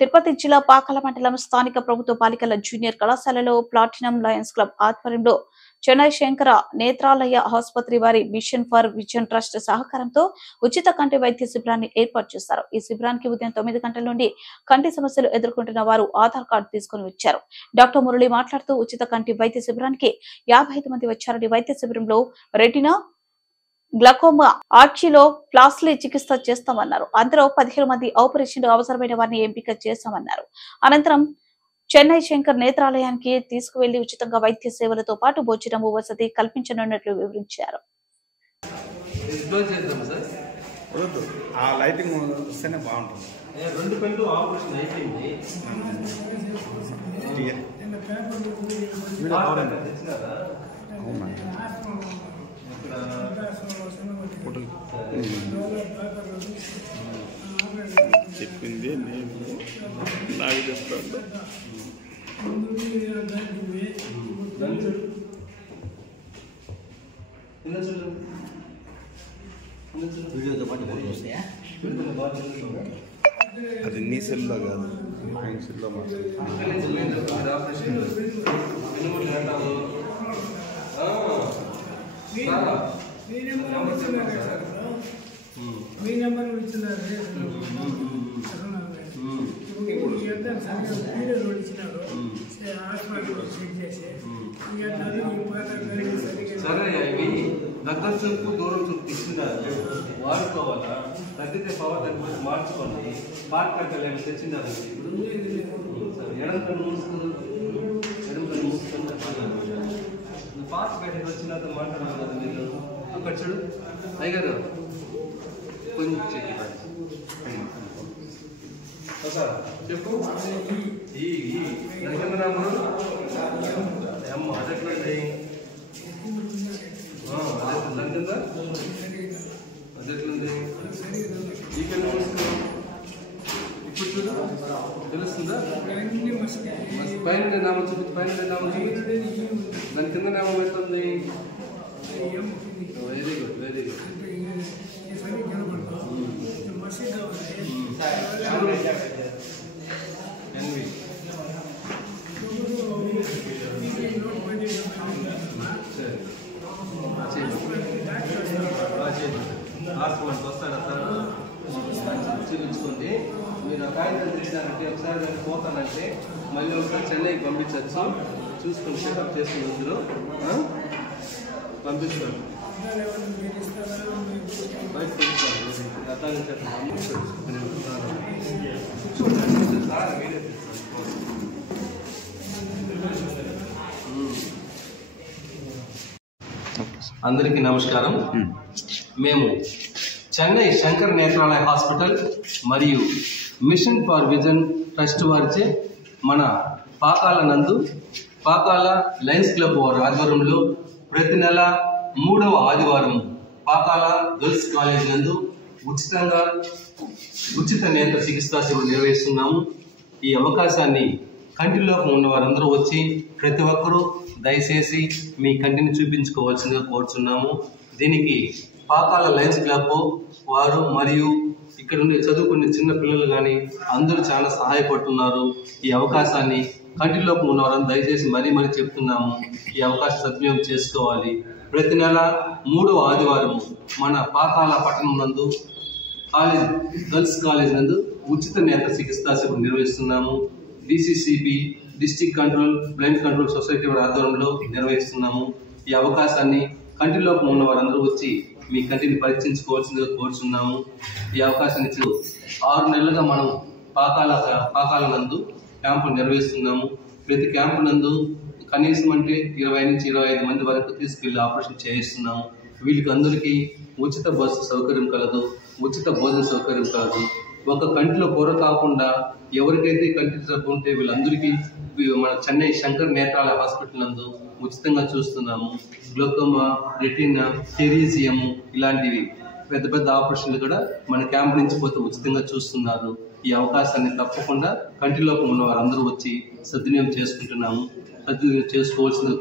తిరుపతి జిల్లా పాకాల మండలం స్థానిక ప్రభుత్వ బాలికల జూనియర్ కళాశాలలో ప్లాటినం లయన్స్ క్లబ్ ఆధ్వర్యంలో చెన్నై శంకర నేత్రాలయ ఆసుపత్రి వారి మిషన్ ఫర్ విజన్ ట్రస్ట్ సహకారంతో ఉచిత కంటి వైద్య శిబిరాన్ని ఏర్పాటు చేశారు. ఈ శిబిరానికి ఉదయం 9 గంటల నుండి కంటి సమస్యలు ఎదుర్కొంటున్న వారు ఆధార్ కార్డు తీసుకుని వచ్చారు. డాక్టర్ మురళి మాట్లాడుతూ ఉచిత కంటి వైద్య శిబిరానికి 55 మంది వచ్చారని, వైద్య శిబిరంలో రెటినా, గ్లకోమా, ఆర్చిలో ప్లాస్లీ చికిత్స చేస్తామన్నారు. అందులో 15 మంది ఆపరేషన్లు అవసరమైన వారిని ఎంపిక చేశామన్నారు. అనంతరం చెన్నై శంకర్ నేత్రాలయానికి తీసుకువెళ్లి ఉచితంగా వైద్య సేవలతో పాటు భోజనము వసతి కల్పించనున్నట్లు వివరించారు. చెప్పింది నేను నాకు చెప్తాను. అది నీ సెల్లో కాదు, ఆయన సెల్లో మీ నెంబర్ ఇచ్చినారు, సరే. ఇవి దగ్గర చూపు దూరం చూపు ఇచ్చినారు, వాడుకోవాలా? తగ్గితే పవర్ తగ్గిపోతే మార్చుకోండి. పాట కట్టలేని తెచ్చినారు. ఎడం కన్ను మూసుకుని పాట బయటకు వచ్చినాక మాట్లాడాలి కదా మీరు. అక్కడ చూడు అయ్యారు కొంచెం చెప్పు. నరసింహరాముడు అమ్మ అదెట్లండి, అదెట్లా అదెట్లండి ఈ కన్నా వస్తున్నాం. ఇప్పుడు చూడు తెలుస్తుందా? పైన నామం చూపించి, పైన నామం చూపించి, దాని కింద నామం అవుతుంది. Very good, very good. వస్తాడా సార్? చూపించుకోండి. మీరు ఆ కాగితం తీసినారంటే ఒకసారి దాన్ని పోతానంటే మళ్ళీ ఒకసారి చెన్నైకి పంపించవచ్చు. చూసుకొని చెకప్ చేసుకుని వద్దురు పంపిస్తాను. బయట అందరికీ నమస్కారం. మేము చెన్నై శంకర్ నేత్రాలయ హాస్పిటల్ మరియు మిషన్ ఫర్ విజన్ ట్రస్ట్ వారిచే మన పాకాల నందు పాకాల లయన్స్ క్లబ్ వారి ఆధ్వర్యంలో ప్రతి నెల 3వ ఆదివారం పాకాల గర్ల్స్ కాలేజ్ నందు ఉచిత నేత్ర చికిత్సా శిబిరం నిర్వహిస్తున్నాము. ఈ అవకాశాన్ని కంటిలోకి ఉన్న వారందరూ వచ్చి ప్రతి ఒక్కరూ దయచేసి మీ కంటిని చూపించుకోవాల్సిందిగా కోరుచున్నాము. దీనికి పాకాల లయన్స్ క్లబ్ వారు మరియు ఇక్కడ నుండి చదువుకునే చిన్న పిల్లలు కానీ అందరూ చాలా సహాయపడుతున్నారు. ఈ అవకాశాన్ని కంటిలోకి ఉన్నవారని దయచేసి మరీ చెప్తున్నాము. ఈ అవకాశం సద్వినియోగం చేసుకోవాలి. ప్రతి నెల 3వ ఆదివారం మన పాకాల పట్టణం నందు గర్ల్స్ కాలేజ్ నందు ఉచిత నేత్ర చికిత్సా శిబిరం నిర్వహిస్తున్నాము. DCCB district blind control society వారి ఆధ్వర్యంలో నిర్వహిస్తున్నాము. ఈ అవకాశాన్ని కంటిలోకి ఉన్న వారందరూ వచ్చి మీ కంటిని పరీక్షించుకోవాల్సిందిగా కోరుచున్నాము. ఈ అవకాశాన్ని 6 నెలలుగా మనం పాకాల నందు క్యాంపులు నిర్వహిస్తున్నాము. ప్రతి క్యాంపు నందు కనీసం అంటే 20 నుంచి 25 మంది వరకు తీసుకెళ్లి ఆపరేషన్ చేయిస్తున్నాము. వీళ్ళకి అందరికీ ఉచిత బస్సు సౌకర్యం కలదు, ఉచిత భోజన సౌకర్యం కలదు. ఒక కంటిలో పొర కాకుండా ఎవరికైతే కంటి జబ్బు ఉంటే వీళ్ళందరికీ మన చెన్నై శంకర్ నేత్రాలయ హాస్పిటల్ నందు ఉచితంగా చూస్తున్నాము. గ్లకోమా, రెటినా, టెరీజియం ఇలాంటివి పెద్ద పెద్ద ఆపరేషన్లు కూడా మన క్యాంప్ నుంచి పోతే ఉచితంగా చూస్తున్నారు. ఈ అవకాశాన్ని తప్పకుండా కంటిలోకి ఉన్న వారందరూ వచ్చి సద్వినియోగం చేసుకోవాల్సింది